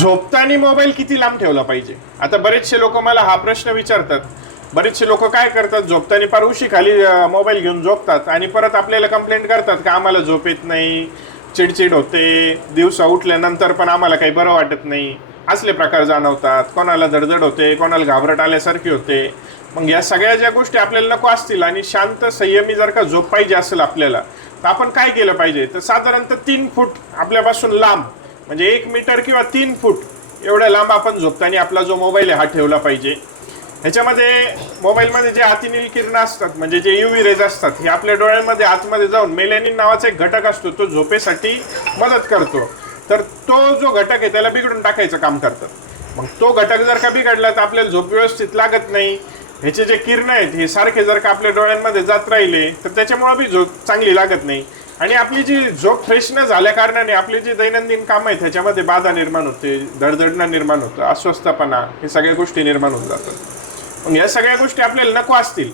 झोपताना मोबाईल किती लांब ठेवला पाहिजे? आता बरेचसे लोक मला हा प्रश्न विचारतात. बरेचसे लोक काय करतात? झोपताना फार उशी खाली मोबाईल घेऊन झोपतात आणि परत आपल्याला कंप्लेंट करतात का आम्हाला झोप येत नाही चिडचिड होते दिवसा उठल्यानंतर पण आम्हाला काही बरं वाटत नाही. असले प्रकार जाणवतात कोणाला धडधड होते कोणाला घाबरट आल्यासारखी होते. मग या सगळ्या ज्या गोष्टी आपल्याला नको असतील आणि शांत संयमी जर का झोप पाहिजे असेल आपल्याला तर आपण काय केलं पाहिजे? तर साधारणतः तीन फूट आपल्यापासून लांब म्हणजे एक मीटर किंवा तीन फूट एवढ्या लांब आपण झोपताना आपला जो मोबाईल आहे हा ठेवला पाहिजे. ह्याच्यामध्ये मोबाईलमध्ये जे अतिनील किरणं असतात म्हणजे जे यू रेज असतात हे आपल्या डोळ्यांमध्ये आतमध्ये जाऊन मेलॅनिन नावाचा एक घटक असतो तो झोपेसाठी मदत करतो. तर तो जो घटक आहे त्याला बिघडून टाकायचं काम करतात मग तो घटक जर का बिघडला तर आपल्याला झोप व्यवस्थित लागत नाही. ह्याचे जे किरण आहेत हे सारखे जर का आपल्या डोळ्यांमध्ये जात राहिले तर त्याच्यामुळे बी झोप चांगली लागत नाही. आणि आपली जी झोप फ्रेश न झाल्या कारणाने आपली जी दैनंदिन कामं आहेत ह्याच्यामध्ये बाधा निर्माण होते धडधडणं निर्माण होतं अस्वस्थपणा हे सगळ्या गोष्टी निर्माण होऊन जातात. मग या सगळ्या गोष्टी आपल्याला नको असतील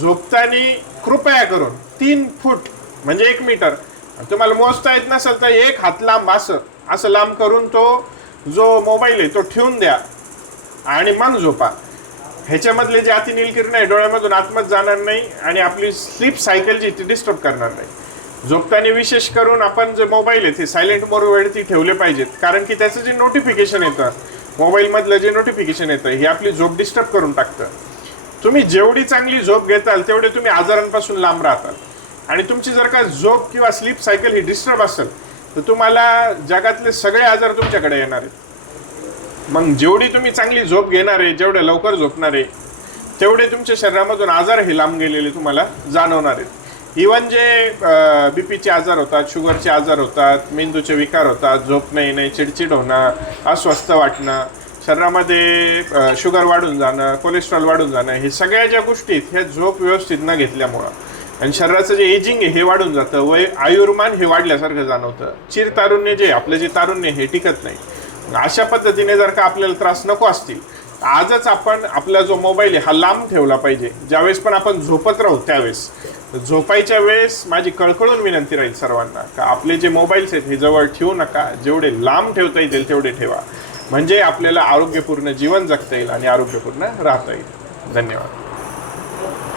झोपताना कृपया करून तीन फूट म्हणजे एक मीटर तुम्हाला मोजता येत नसेल तर एक हात लांब असं असं लांब करून तो जो मोबाईल आहे तो ठेवून द्या आणि मन झोपा. ह्याच्यामधले जे अतिनील किरण आहे डोळ्यामधून आतमध्ये जाणार नाही आणि आपली स्लीप सायकल जी ती डिस्टर्ब करणार नाही. झोपताना विशेष करून आपण जे मोबाईल आहे ते सायलेंट मोडवरती ठेवले पाहिजेत. कारण की त्याचं जे नोटिफिकेशन येतं मोबाईलमधलं जे नोटिफिकेशन येतं हे आपली झोप डिस्टर्ब करून टाकतं. तुम्ही जेवढी चांगली झोप घेताल तेवढे तुम्ही आजारांपासून लांब राहताल. आणि तुमची जर का झोप किंवा स्लीप सायकल ही डिस्टर्ब असेल तर तुम्हाला जगातले सगळे आजार तुमच्याकडे येणार आहेत. मग जेवढी तुम्ही चांगली झोप घेणार आहे जेवढे लवकर झोपणार आहे तेवढे तुमच्या शरीरामधून आजार हे लांब गेलेले तुम्हाला जाणवणार आहेत. इवन जे बी पीचे आजार होतात शुगरचे आजार होतात मेंदूचे विकार होतात झोप नाही नाही चिडचिड होणं अस्वस्थ वाटणं शरीरामध्ये शुगर वाढून जाणं कोलेस्ट्रॉल वाढून जाणं हे सगळ्या ज्या गोष्टीत ह्या झोप व्यवस्थित न घेतल्यामुळं. आणि शरीराचं जे एजिंग आहे हे वाढून जातं. वय आयुर्मान हे वाढल्यासारखं जाणवतं. चिर तारुण्य जे आपलं जे तारुण्य हे टिकत नाही. अशा पद्धतीने जर का आपल्याला त्रास नको असतील आजच आपण आपला जो मोबाईल आहे हा लांब ठेवला पाहिजे. ज्यावेळेस पण आपण झोपत राहू त्यावेळेस. झोपायच्या वेळेस माझी कळकळून विनंती राहील सर्वांना का आपले जे मोबाईल्स आहेत हे जवळ ठेवू नका. जेवढे लांब ठेवता येतील तेवढे ठेवा. म्हणजे आपल्याला आरोग्यपूर्ण जीवन जगता येईल आणि आरोग्यपूर्ण राहता येईल. धन्यवाद.